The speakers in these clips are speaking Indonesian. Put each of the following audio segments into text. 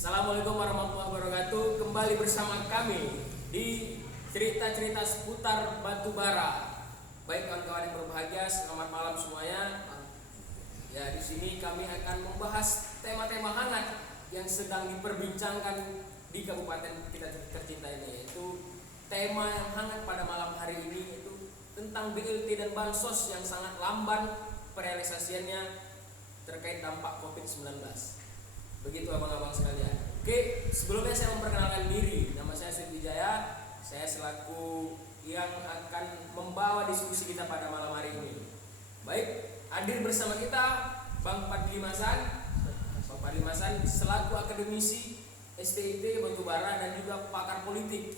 Assalamualaikum warahmatullahi wabarakatuh. Kembali bersama kami di cerita-cerita seputar batu bara. Baik kawan-kawan yang berbahagia, selamat malam semuanya. Ya, di sini kami akan membahas tema-tema hangat yang sedang diperbincangkan di kabupaten kita tercinta ini, yaitu tema yang hangat pada malam hari ini itu tentang BLT dan bansos yang sangat lamban perealisasiannya terkait dampak COVID-19. Begitu abang-abang sekalian. Oke, sebelumnya saya memperkenalkan diri. Nama saya Sud Wijaya. Saya selaku yang akan membawa diskusi kita pada malam hari ini. Baik, hadir bersama kita Bang Fadli Masan. Bang Fadli Masan selaku akademisi STIP Batubara dan juga pakar politik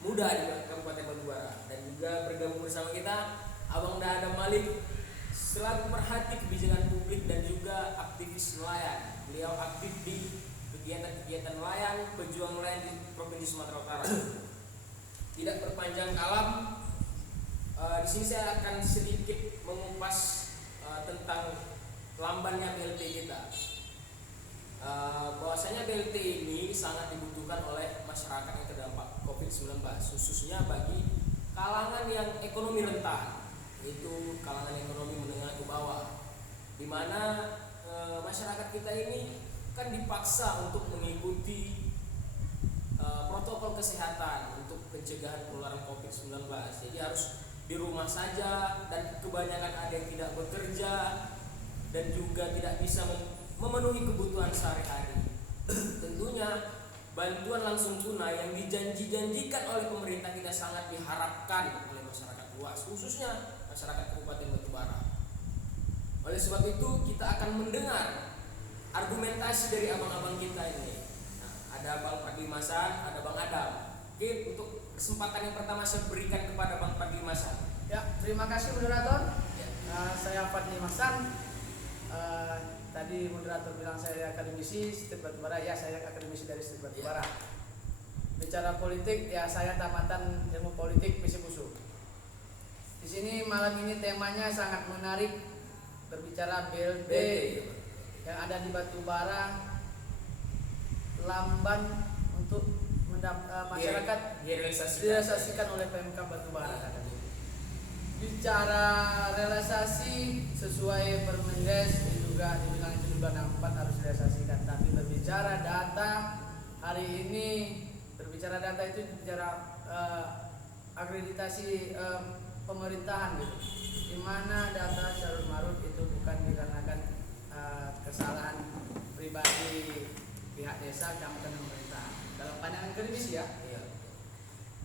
muda di Kabupaten Batubara. Dan juga bergabung bersama kita Abang Dada Malik selaku perhati kebijakan publik dan juga aktivis nelayan. Beliau aktif di kegiatan-kegiatan nelayan, pejuang nelayan di Provinsi Sumatera Utara. Tidak berpanjang kalam, di sini saya akan sedikit mengupas tentang lambannya BLT kita. Bahwasanya BLT ini sangat dibutuhkan oleh masyarakat yang terdampak COVID-19, khususnya bagi kalangan yang ekonomi rentan, yaitu kalangan ekonomi menengah ke bawah, di mana masyarakat kita ini kan dipaksa untuk mengikuti protokol kesehatan untuk pencegahan penularan COVID-19. Jadi harus di rumah saja, dan kebanyakan ada yang tidak bekerja dan juga tidak bisa memenuhi kebutuhan sehari-hari. Tentunya bantuan langsung tunai yang dijanji-janjikan oleh pemerintah kita sangat diharapkan oleh masyarakat luas, khususnya masyarakat Kabupaten Batubara. Oleh sebab itu kita akan mendengar argumentasi dari abang-abang kita ini. Ada Bang Fadli Masan, ada Bang Adam. Oke, untuk kesempatan yang pertama saya berikan kepada Bang Fadli Masan. Ya, terima kasih moderator. Ya. Saya Fadli Masan. Tadi moderator bilang saya akademisi STIP Batubara. Ya, saya akademisi dari STIP Batubara. Bicara politik, ya saya tamatan ilmu politik Misi Busu. Di sini malam ini temanya sangat menarik, berbicara BLT yang ada di Batubara, lamban untuk masyarakat direalisasikan oleh PMK Batubara. Bicara realisasi sesuai Permendes juga dibilang itu juga 64 harus direalisasikan, tapi berbicara data hari ini, berbicara data itu bicara akreditasi pemerintahan gitu, di mana data Syarul Marut itu bukan dikarenakan kesalahan pribadi pihak desa, kecamatan, pemerintah. Dalam pandangan akademisi ya.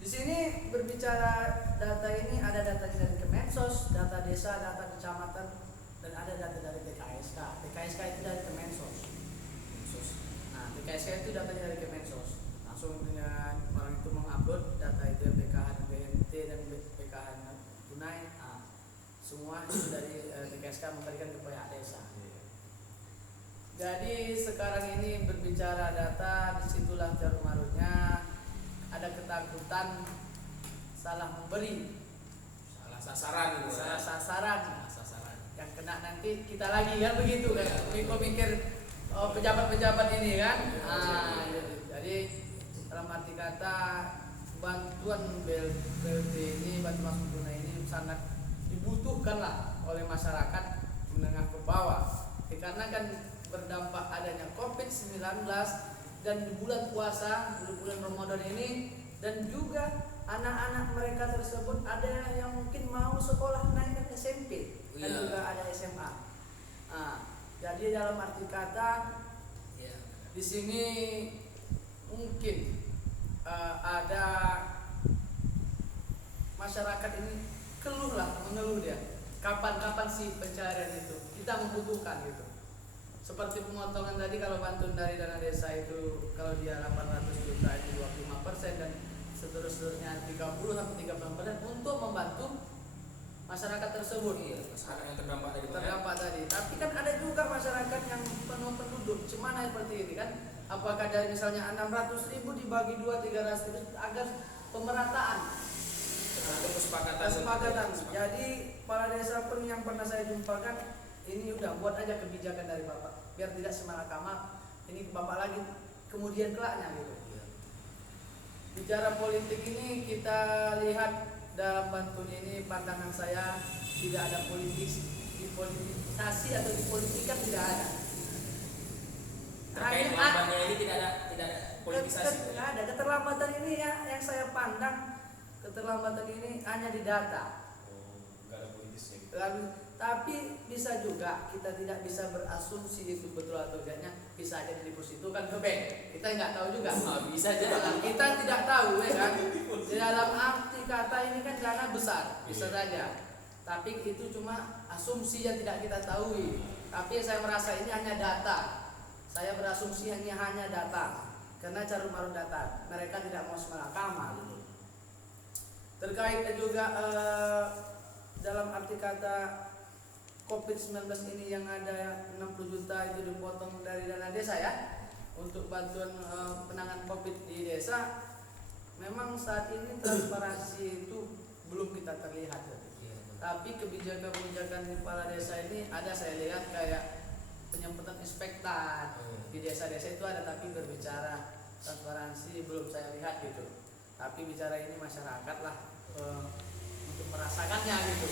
Di sini berbicara data ini ada data dari Kemensos, data desa, data kecamatan, dan ada data dari BKSK. BKSK itu dari Kemensos. Nah, BKSK itu datanya dari Kemensos. Langsung dengan orang itu mengupload data itu PKH BMT dan PKH tunai. Semua itu dari BKSK memberikan ke pihak desa. Jadi sekarang ini berbicara data, disitulah jarum marutnya. Ada ketakutan salah memberi, Salah sasaran gitu. salah sasaran. Yang kena nanti kita lagi kan begitu kan. Mikir pejabat-pejabat ini kan. Jadi dalam arti kata bantuan BLT ini, bantuan langsung tunai ini sangat dibutuhkan lah oleh masyarakat menengah ke bawah. Karena kan berdampak adanya COVID-19 dan di bulan puasa, di bulan Ramadan ini, dan juga anak-anak mereka tersebut ada yang mungkin mau sekolah naik ke SMP dan juga ada SMA. Jadi dalam arti kata di sini mungkin ada masyarakat ini mengeluh dia. Kapan sih pencarian itu? Kita membutuhkan gitu. Seperti pemotongan tadi, kalau bantuan dari dana desa itu kalau dia 800 juta itu 25% dan seterusnya 30 sampai 30% untuk membantu masyarakat tersebut. Masyarakat yang terdampak tadi. Tapi kan ada juga masyarakat yang penuh penduduk. Cemana seperti ini kan? Apakah dari misalnya 600.000 dibagi 2, 300 agar pemerataan? Kesepakatan. Jadi kepala desa pun yang pernah saya jumpakan, ini udah buat aja kebijakan dari Bapak biar tidak semena-mena. Ini Bapak lagi kemudian kelaknya gitu. Bicara politik ini kita lihat dalam Bantul ini, pandangan saya tidak ada dipolitisasi atau dipolitikan, tidak ada. Terkait lambatnya ini tidak ada politisasi. Tidak ada. Keterlambatan ini yang saya pandang, keterlambatan ini hanya di data. Nggak ada politisnya. Tapi bisa juga kita tidak bisa berasumsi itu betul atau tidaknya, bisa aja didepositokan ke bank. Kita nggak tahu juga. Bisa aja. Kita tidak tahu ya kan. Di dalam arti kata ini kan dana besar, bisa saja. Tapi itu cuma asumsi yang tidak kita tahu. Tapi saya merasa ini hanya data. Saya berasumsi ini hanya data. Karena caru marut data. Mereka tidak mau semalakama gitu. Terkait juga dalam arti kata COVID-19 ini yang ada 60 juta itu dipotong dari dana desa ya untuk bantuan penanganan COVID di desa. Memang saat ini transparansi itu belum kita terlihat. Tapi kebijakan-kebijakan di kepala desa ini ada, saya lihat kayak penyemprotan inspektan di desa-desa itu ada, tapi berbicara transparansi belum saya lihat gitu. Tapi bicara ini masyarakat lah untuk merasakannya gitu.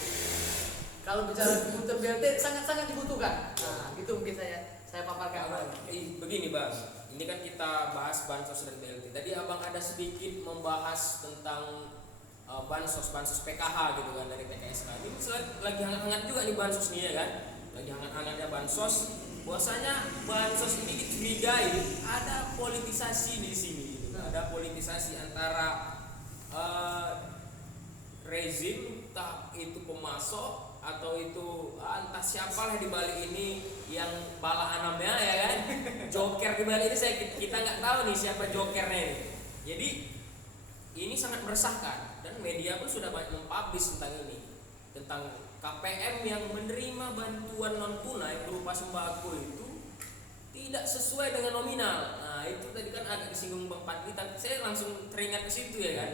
Kalau bicara kebutuhan BLT sangat-sangat dibutuhkan. Nah, itu mungkin saya paparkan. Begini Bang, ini kan kita bahas bansos dan BLT. Tadi Abang ada sedikit membahas tentang bansos PKH gitu kan dari PKSK. Ini lagi hangat-hangat juga nih bansos nih ya kan. Lagi hangat-hangatnya bansos. Bahwasanya bansos ini dicurigai ada politisasi di sini gitu. Ada politisasi antara rezim, entah itu pemasok atau itu entah siapalah di balik ini yang bala anamnya ya kan. Joker di balik ini kita nggak tahu nih siapa jokernya ini. Jadi ini sangat meresahkan dan media pun sudah banyak mempublish tentang ini, tentang KPM yang menerima bantuan non tunai berupa sembako itu tidak sesuai dengan nominal. Nah itu tadi kan agak disinggung Bang Padli, tapi saya langsung teringat ke situ ya kan.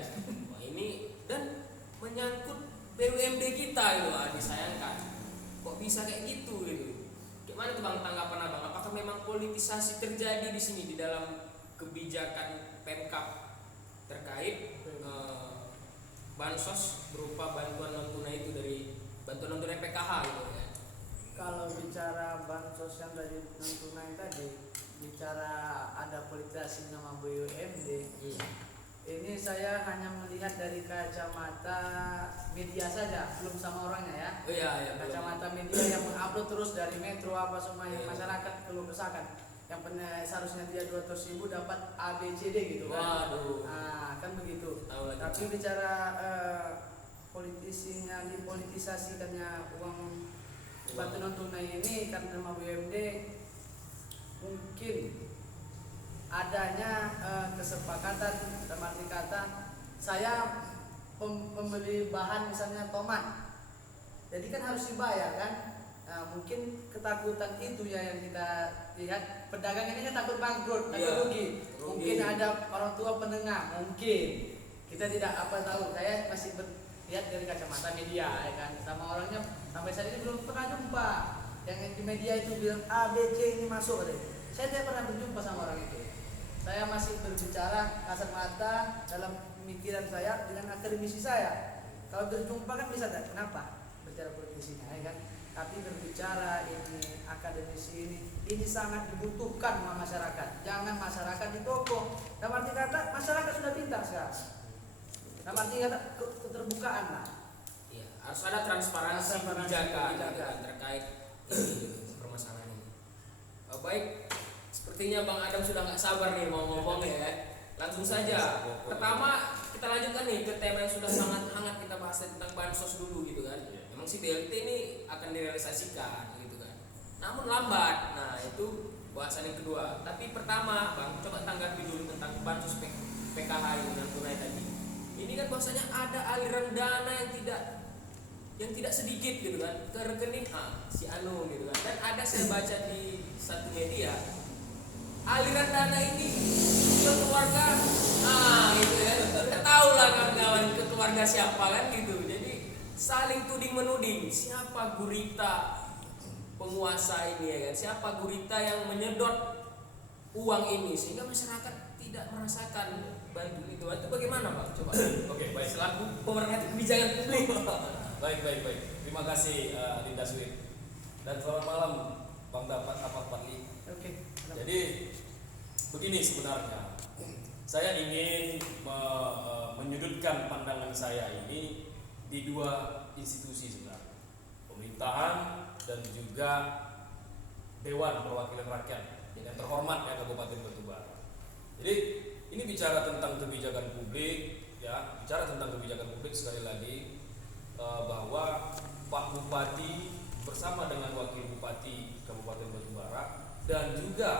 Wah, ini dan menyangkut BUMD kita itu, disayangkan. Kok bisa kayak gitu gitu? Gimana tuh Bang tanggapan Abang? Apakah memang politisasi terjadi di sini di dalam kebijakan Pemkab terkait bansos berupa bantuan non tunai itu, dari bantuan non tunai PKH gitu ya? Kalau bicara bansos yang dari non tunai tadi, bicara ada politisasi nama BUMD. Ini saya hanya melihat dari kacamata media saja, belum sama orangnya ya. Oh iya, Kacamata media yang mengupload terus dari Metro apa semua yang masyarakat keluh kesahkan. Yang seharusnya dia 200.000 dapat ABCD gitu kan. Waduh. Nah, kan begitu. Tapi Tahu. bicara politisinya dipolitisasikannya uang bantuan non tunai ini karena nama BUMD, mungkin adanya kesepakatan, dalam arti kata saya membeli bahan misalnya tomat, jadi kan harus dibayar kan. Nah, mungkin ketakutan itu ya yang kita lihat, pedagang ini kan takut bangkrut, takut rugi. Mungkin ada orang tua penengah, mungkin kita tidak apa tahu. Saya masih lihat dari kacamata media ya kan, sama orangnya sampai saat ini belum pernah jumpa. Yang di media itu bilang A, B, C ini masuk deh. Saya tidak pernah berjumpa sama orang itu. Saya masih berbicara kasat mata dalam pemikiran saya dengan akademisi saya. Kalau berjumpa kan bisa tak? Kenapa? Bicara politisinya ya kan. Tapi berbicara ini akademisi ini sangat dibutuhkan sama masyarakat. Jangan masyarakat ditokong. Dalam arti kata masyarakat sudah pintar sekarang. Dalam arti kata keterbukaan lah. Iya, harus ada transparansi kebijakan terkait ini permasalahan ini. Baik, sepertinya Bang Adam sudah nggak sabar nih mau ngomong ya. Langsung saja. Pertama kita lanjutkan nih ke tema yang sudah sangat hangat kita bahas tentang bansos dulu gitu kan. Memang si BLT ini akan direalisasikan gitu kan. Namun lambat. Nah, itu bahasan yang kedua. Tapi pertama, Bang, coba tanggapi dulu tentang bansos PKH yang tunai tadi. Ini kan bahwasanya ada aliran dana yang tidak sedikit gitu kan ke rekening si Anu gitu kan. Dan ada saya baca di satu media, aliran dana ini ke keluarga gitu ya. Tahu lah kawan-kawan ke keluarga siapa kan gitu. Jadi saling tuding menuding, siapa gurita penguasa ini ya kan, siapa gurita yang menyedot uang ini sehingga masyarakat tidak merasakan bantu itu bagaimana Pak? Coba. Oke, baik. Selaku pemerhati kebijakan publik. Baik. Terima kasih Dinda Sweet. Dan selamat malam Bang Dapat Patli. Oke. Jadi begini sebenarnya, saya ingin menyudutkan pandangan saya ini di dua institusi sebenarnya, pemerintahan dan juga Dewan Perwakilan Rakyat yang terhormat ya Kabupaten Batubara. Jadi ini bicara tentang kebijakan publik, ya bicara tentang kebijakan publik sekali lagi bahwa Pak Bupati bersama dengan Wakil Bupati Kabupaten Batubara dan juga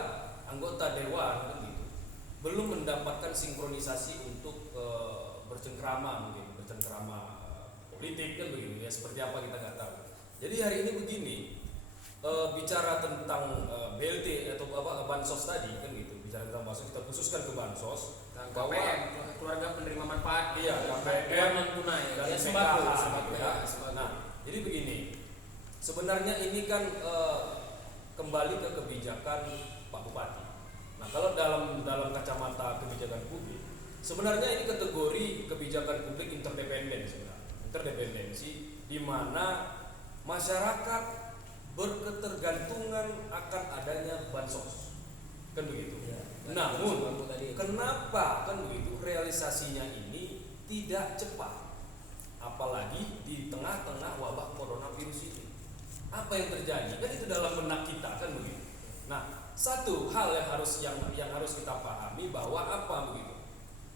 anggota Dewan kan gitu, belum mendapatkan sinkronisasi untuk bercengkrama politik kan begitu ya, seperti apa kita nggak tahu. Jadi hari ini begini, bicara tentang BLT atau bansos tadi kan gitu, bicara tentang bansos, kita khususkan ke bansos bahwa KPM, keluarga penerima manfaat, iya KPM non tunai dan ya, sembako ya. Nah jadi begini, sebenarnya ini kan kembali ke kebijakan Pak Bupati. Nah kalau dalam kacamata kebijakan publik, sebenarnya ini kategori kebijakan publik interdependen sebenarnya, interdependensi di mana masyarakat berketergantungan akan adanya bansos, kan begitu. Ya, namun kenapa kan begitu realisasinya ini tidak cepat, apalagi di tengah-tengah wabah coronavirus ini? Apa yang terjadi? Kan itu dalam benak kita kan begitu. Nah, satu hal yang harus kita pahami bahwa apa begitu.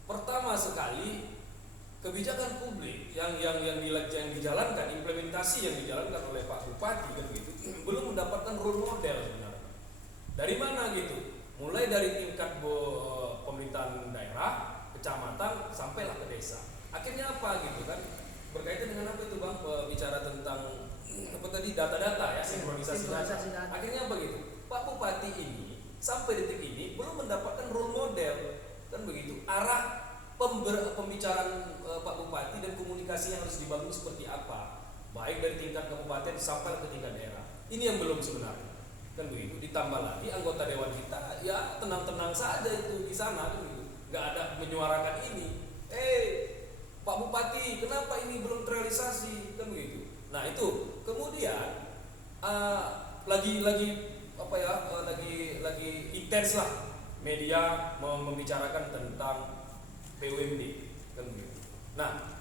Pertama sekali, kebijakan publik yang dijalankan, implementasi yang dijalankan oleh Pak Bupati kan gitu, belum mendapatkan role model sebenarnya. Dari mana gitu? Mulai dari tingkat pemerintahan daerah, kecamatan, sampailah ke desa. Akhirnya apa gitu kan? Berkaitan dengan apa itu Bang? Bicara tentang apa tadi, data-data ya, sinkronisasi data. Akhirnya apa gitu? Pak Bupati ini sampai detik ini belum mendapatkan role model kan begitu, arah pembicaraan Pak Bupati dan komunikasi yang harus dibangun seperti apa, baik dari tingkat kabupaten sampai ke tingkat daerah. Ini yang belum sebenarnya kan begitu. Ditambah lagi anggota dewan kita ya tenang-tenang saja itu di sana kan begitu, nggak ada menyuarakan ini. Pak Bupati kenapa ini belum terrealisasi kan begitu. Nah itu kemudian lagi intens lah media membicarakan tentang BUMD kan begitu. Nah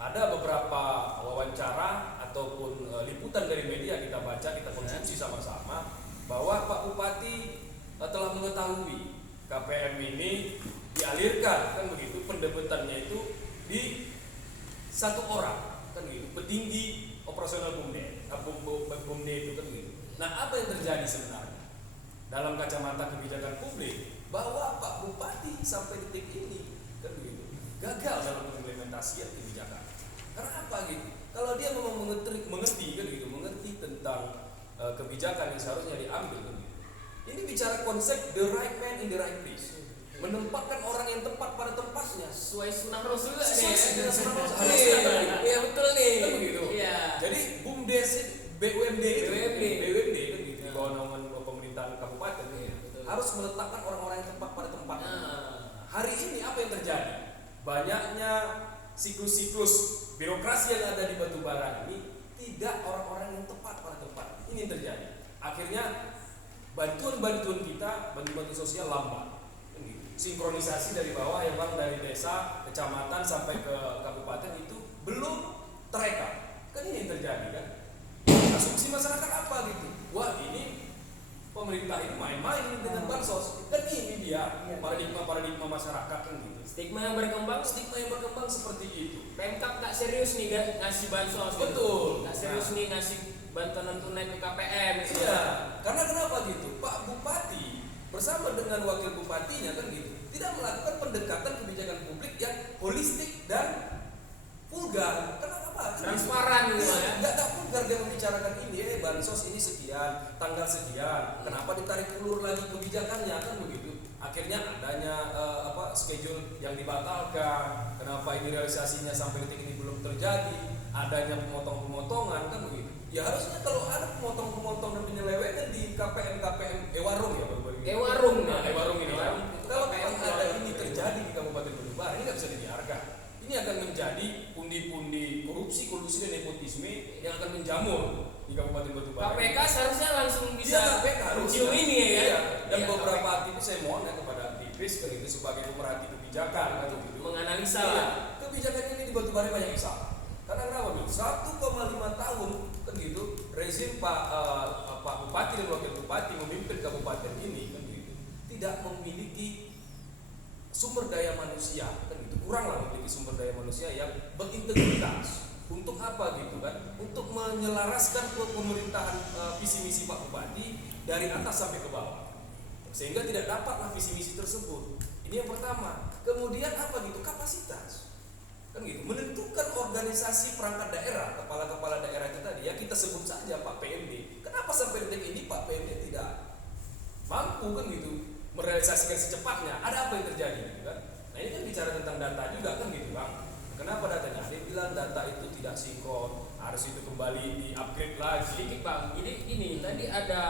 ada beberapa wawancara ataupun liputan dari media kita baca, kita konsumsi sama-sama bahwa Pak Bupati telah mengetahui KPM ini dialirkan kan begitu, pendebetannya itu di satu orang kan gitu, petinggi operasional BUMD itu kan gitu. Nah apa yang terjadi sebenarnya dalam kacamata kebijakan publik, bahwa Pak Bupati sampai detik ini kan begitu gagal dalam implementasian kebijakan. Karena apa gitu? Kalau dia memang mengerti tentang kebijakan yang seharusnya diambil kan gitu. Ini bicara konsep the right man in the right place, menempatkan orang yang tepat pada tempatnya sesuai sunnah Rasul juga sesuai nih. dengan sunnah Rasul. Iya betul nih. Kan begitu. Iya. Jadi BUMDes BUMD itu BUMD kan gitu, di bawah naungan pemerintahan kabupaten harus meletakkan orang-orang yang tepat pada tempatnya. Hari ini apa yang terjadi? Banyaknya siklus-siklus birokrasi yang ada di Batubara ini tidak orang-orang yang tepat pada tempat. Ini yang terjadi. Akhirnya bantuan kita, bantuan sosial lambat. Sinkronisasi dari bawah ya Bang, dari desa, kecamatan sampai ke kabupaten itu belum terekam. Kan ini yang terjadi kan. Asumsi masyarakat apa gitu? Wah ini pemerintah ini main-main dengan bansos. Kan ini dia paradigma masyarakat kan gitu. Stigma yang berkembang Seperti itu. Pemkap nggak serius nih ngasih bansos. Betul. Nggak serius nih ngasih bantuan tunai ke KPM. Iya. Karena kenapa gitu? Pak Bupati bersama dengan wakil bupatinya kan gitu tidak melakukan pendekatan kebijakan publik yang holistik dan vulgar. Kenapa? Transparan gitu ya. Nggak vulgar dia membicarakan ini, bansos ini sekian, tanggal sekian. Kenapa ditarik ulur lagi kebijakannya kan begitu? Akhirnya adanya schedule yang dibatalkan. Kenapa ini realisasinya sampai detik ini belum terjadi? Adanya pemotong-pemotongan kan begitu. Ya harusnya kalau ada pemotong-pemotong dan penyelewengan di KPM warung ya Warung. Nah, warung ini. Warung. Kalau memang ada ini terjadi di Kabupaten Batubara, ini nggak bisa dibiarkan. Ini akan menjadi pundi-pundi korupsi, kolusi dan nepotisme yang akan menjamur di Kabupaten Batubara. KPK seharusnya langsung bisa KPK harus mencium ini ya. Iya. Dan Iya, beberapa KPK. aktivis saya mohon ya kepada aktivis itu sebagai pemerhati kebijakan atau gitu. Menganalisa Iya, lah. kebijakan ini di Batubara banyak yang salah. Karena kenapa dulu? 1,5 tahun kan gitu rezim Pak Bupati dan Wakil Bupati memimpin kabupaten ini kan gitu tidak memiliki sumber daya manusia kan gitu kuranglah memiliki sumber daya manusia yang berintegritas untuk apa gitu kan untuk menyelaraskan pemerintahan visi misi Pak Bupati dari atas sampai ke bawah sehingga tidak dapatlah visi misi tersebut. Ini yang pertama. Kemudian apa gitu kapasitas kan gitu menentukan organisasi perangkat daerah kepala-kepala daerah itu tadi ya kita sebut saja Pak PMD. Kenapa sampai detik ini Pak PMD tidak mampu kan gitu merealisasikan secepatnya? Ada apa yang terjadi gitu kan? Nah ini kan bicara tentang data juga kan gitu bang. Kenapa datanya? Dia bilang data itu tidak sinkron, harus itu kembali di-upgrade lagi. Sedikit bang, jadi ini tadi ada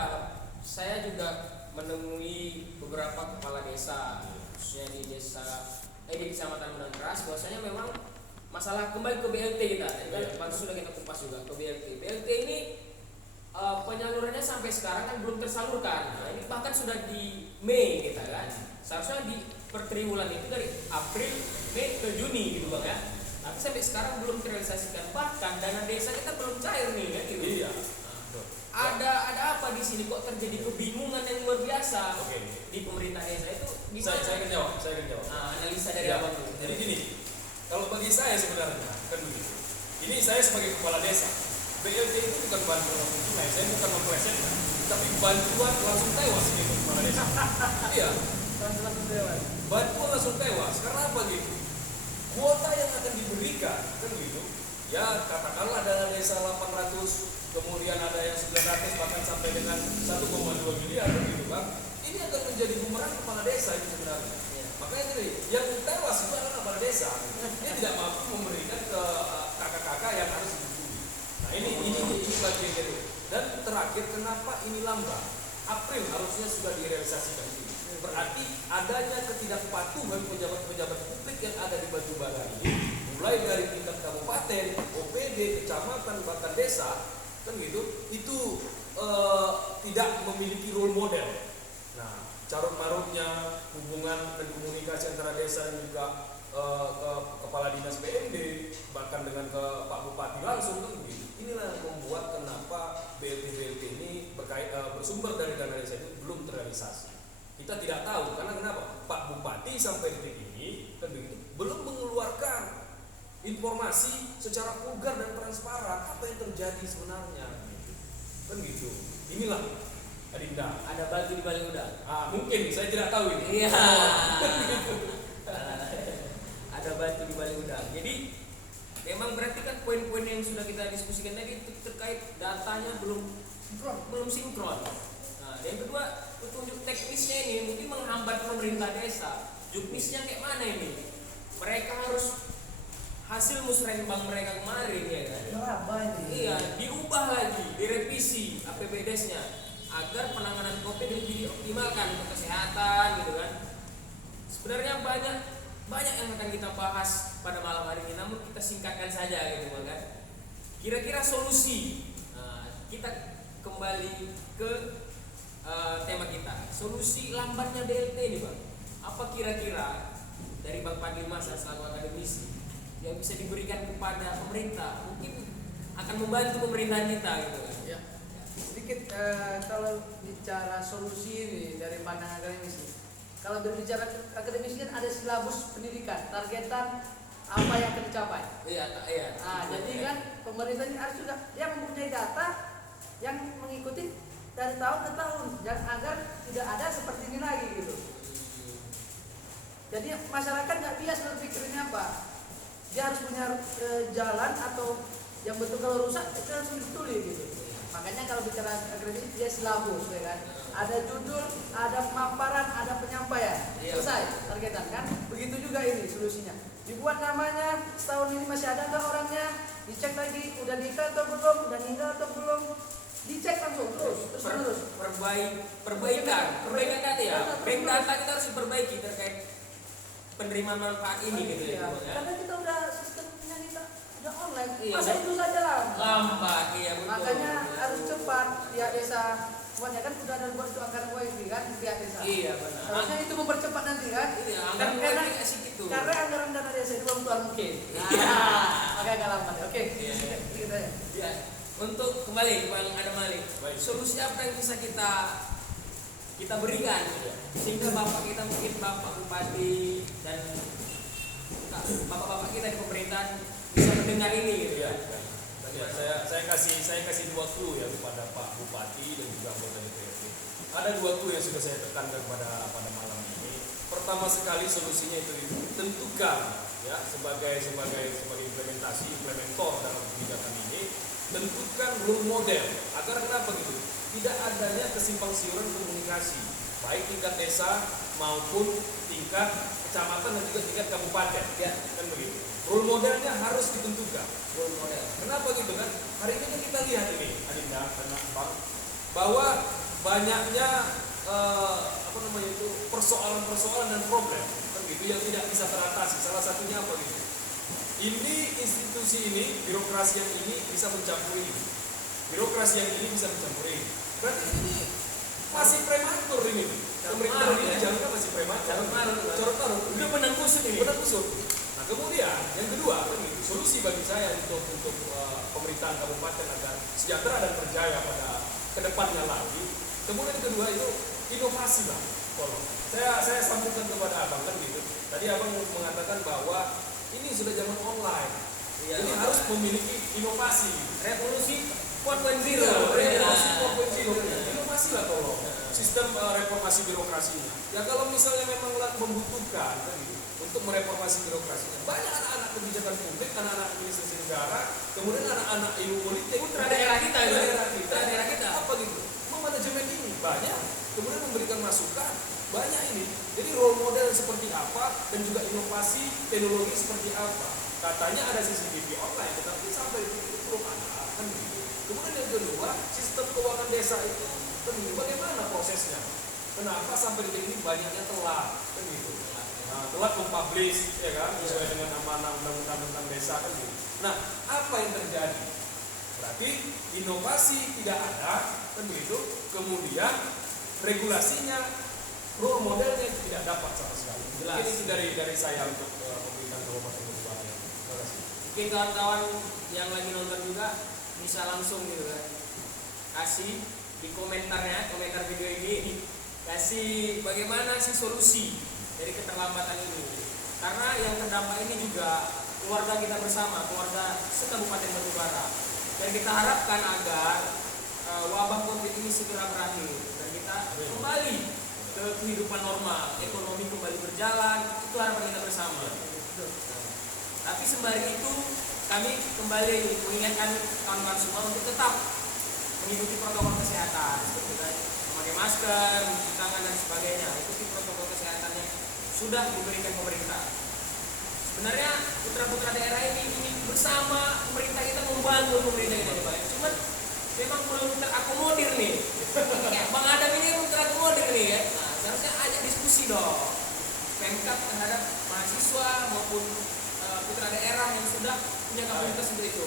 saya juga menemui beberapa kepala desa khususnya di di kecamatan Benang Keras bahwasanya memang masalah kembali ke BLT kita kan pansus sudah kita kupas juga ke BLT. BLT ini penyalurannya sampai sekarang kan belum tersalurkan. Nah, ini bahkan sudah di Mei kita kan. Seharusnya di per triwulan itu dari April, Mei ke Juni gitu bang ya. Tapi sampai sekarang belum terrealisasikan. Bahkan dana desa kita belum cair nih kan gitu. Iya. Ada apa di sini kok terjadi kebingungan yang luar biasa Oke. di pemerintah desa itu gimana? Saya akan jawab. Nah, analisa dari Ya, abang dulu. jadi gini, kalau bagi saya sebenarnya kan begitu. Ini saya sebagai kepala desa, BLT itu bukan bantuan langsung tunai, saya bukan memplesetkan, tapi bantuan langsung tewas ini untuk kepala desa. Iya, bantuan langsung tewas. Karena apa gitu? Kuota yang akan diberikan kan gitu. Ya katakanlah dana desa 800, kemudian ada yang 900 bahkan sampai dengan 1,2 miliar gitu kan. Ini akan menjadi bumerang kepala desa itu sebenarnya. Makanya gini, yang tewas itu adalah kepala desa. Dia tidak mampu memberikan ke kakak-kakak yang harus dihubungi. Nah ini bagian dari. Dan terakhir kenapa ini lambat? April harusnya sudah direalisasikan ini. Berarti adanya ketidakpatuhan pejabat-pejabat publik yang ada di Batubara ini, mulai dari tingkat kabupaten, OPD, kecamatan, bahkan desa, kan gitu, itu tidak memiliki role model. Nah, carut marutnya hubungan dan komunikasi antara desa dan juga ke kepala dinas BMD bahkan dengan ke Pak Bupati langsung kan begitu. Inilah yang membuat kenapa BLT ini bersumber dari dana desa itu belum terrealisasi. Kita tidak tahu karena kenapa Pak Bupati sampai detik ini kan begitu belum mengeluarkan informasi secara vulgar dan transparan apa yang terjadi sebenarnya kan gitu. Inilah Adinda. Ada batu di balik udang. Mungkin saya tidak tahu ini. Iya. Ada batu di balik udang. Jadi memang berarti kan poin-poin yang sudah kita diskusikan tadi terkait datanya belum sinkron. Nah, yang kedua petunjuk teknisnya ini mungkin menghambat pemerintah desa. Juknisnya kayak mana ini? Mereka harus hasil musrenbang mereka kemarin ya kan? Iya, diubah lagi, direvisi APBDes-nya agar penanganan COVID ini dioptimalkan untuk kesehatan gitu kan. Sebenarnya banyak yang akan kita bahas pada malam hari ini, namun kita singkatkan saja gitu kan. Kira-kira solusi. Nah, kita kembali ke tema kita. Solusi lambatnya BLT ini bang. Apa kira-kira dari Bang Fadil Mas selaku akademisi yang bisa diberikan kepada pemerintah mungkin akan membantu pemerintahan kita gitu kan? Ya. Sedikit kalau bicara solusi ini dari pandangan akademisi. Kalau berbicara akademisi kan ada silabus pendidikan, targetan apa yang akan dicapai. Iya. Nah, jadi kan pemerintah ini harus juga dia mempunyai data yang mengikuti dari tahun ke tahun, dan agar tidak ada seperti ini lagi gitu. Jadi masyarakat nggak bias berpikirnya apa. Dia harus punya jalan atau yang betul kalau rusak itu harus ditulis gitu. Makanya kalau bicara akreditasi dia silabus ya kan. Ada judul, ada pemaparan, ada penyampaian. Selesai targetan kan. Begitu juga ini solusinya. Dibuat namanya, setahun ini masih ada nggak orangnya? Dicek lagi, udah nikah atau belum, udah meninggal atau belum. dicek langsung terus menerus. Perbaikan data ya. Bank data kita harus diperbaiki terkait penerimaan manfaat ini gitu ya. Karena kita udah sistemnya kita udah online. Iya, Masa itu saja lah. Lambat, iya betul. Makanya harus cepat pihak desa. Pokoknya kan udah ada buat anggaran wifi kan pihak desa. Iya benar. Harusnya itu mempercepat nanti kan. Iya, anggaran karena wifi kasih gitu. karena anggaran dana desa itu belum keluar mungkin. Iya. Makanya agak lambat. Oke. Iya. Sedikit aja. Ya, untuk kembali ke Bang Adam Malik. Baik. Solusi apa yang bisa kita berikan sehingga bapak kita mungkin bapak bupati dan bapak-bapak kita di pemerintahan bisa mendengar ini gitu ya. Ya, saya kasih 2 clue ya kepada Pak Bupati dan juga anggota DPRD. Ada 2 clue yang sudah saya tekankan pada malam ini. Pertama sekali solusinya itu tentukan ya sebagai implementator dalam kebijakan ini, tentukan role model agar kenapa gitu? Tidak adanya kesimpang siuran komunikasi baik tingkat desa maupun tingkat kecamatan dan juga tingkat kabupaten ya kan begitu. Role modelnya harus ditentukan. Role model. Kenapa gitu kan? Hari ini kan kita lihat ini, Adinda dan Bang, bahwa banyaknya persoalan-persoalan dan problem kan gitu yang tidak bisa teratasi. Salah satunya apa gitu? Ini institusi ini, birokrasi yang ini bisa mencampuri ini. Birokrasi yang ini bisa mencampuri ini. Berarti ini masih prematur ini. Pemerintahan ini jalannya masih prematur. Carut marut. Udah benang kusut ini. Benang kusut. Nah kemudian yang kedua, solusi bagi saya untuk pemerintahan kabupaten agar sejahtera dan berjaya pada kedepannya lagi. Kemudian yang kedua itu inovasi lah. Tolong. Saya sambungkan kepada abang kan gitu. Tadi abang mengatakan bahwa ini sudah zaman online. Iya, ini harus memiliki inovasi. Revolusi 4.0. Revolusi 4.0. Inovasi lah tolong. Sistem reformasi birokrasinya. Ya kalau misalnya memang membutuhkan kan gitu, untuk mereformasi birokrasinya. Banyak anak-anak kebijakan publik, anak-anak administrasi negara, kemudian anak-anak ilmu politik. Putra daerah kita. Apa gitu? Manajemen ini banyak. Kemudian memberikan masukan banyak ini. Jadi role model seperti apa dan juga inovasi teknologi seperti apa. Katanya ada CCTV online, tetapi sampai itu belum ada kan gitu. Kemudian yang kedua, sistem keuangan desa itu bagaimana prosesnya? Kenapa sampai detik ini banyaknya telat kan gitu. Nah, telat mempublish ya kan sesuai dengan amanah undang-undang tentang desa kan gitu. Nah, apa yang terjadi? Berarti inovasi tidak ada kan begitu. Kemudian regulasinya, role modelnya tidak dapat sama sekali. Jelas. Ini itu dari saya untuk pemerintahan Kabupaten Bogor. Terima kasih. Mungkin kawan-kawan yang lagi nonton juga bisa langsung gitu kan kasih di komentar video ini, kasih bagaimana sih solusi dari keterlambatan ini, karena yang terdampak ini juga keluarga kita bersama, keluarga se-Kabupaten Batubara, dan kita harapkan agar wabah COVID ini segera berakhir dan kita kembali ke kehidupan normal, ekonomi kembali berjalan, itu harapan kita bersama. Tapi sembari itu kami kembali mengingatkan kawan-kawan semua untuk tetap mengikuti protokol kesehatan seperti tadi, memakai masker, mencuci tangan dan sebagainya. Ikuti protokol kesehatan yang sudah diberikan pemerintah. Sebenarnya putra-putra daerah ini ingin bersama pemerintah kita membantu pemerintah kita baik. Cuman memang belum terakomodir nih. Bang Adam ini belum terakomodir nih ya. Nah, seharusnya ajak diskusi dong. Pemkab terhadap mahasiswa maupun putra daerah yang sudah punya kapasitas untuk itu.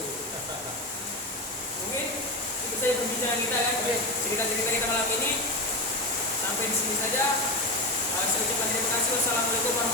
Mungkin itu saja perbincangan kita kan. Cerita-cerita kita malam ini sampai di sini saja. Saya ucapkan terima kasih. Wassalamualaikum warahmatullahi wabarakatuh.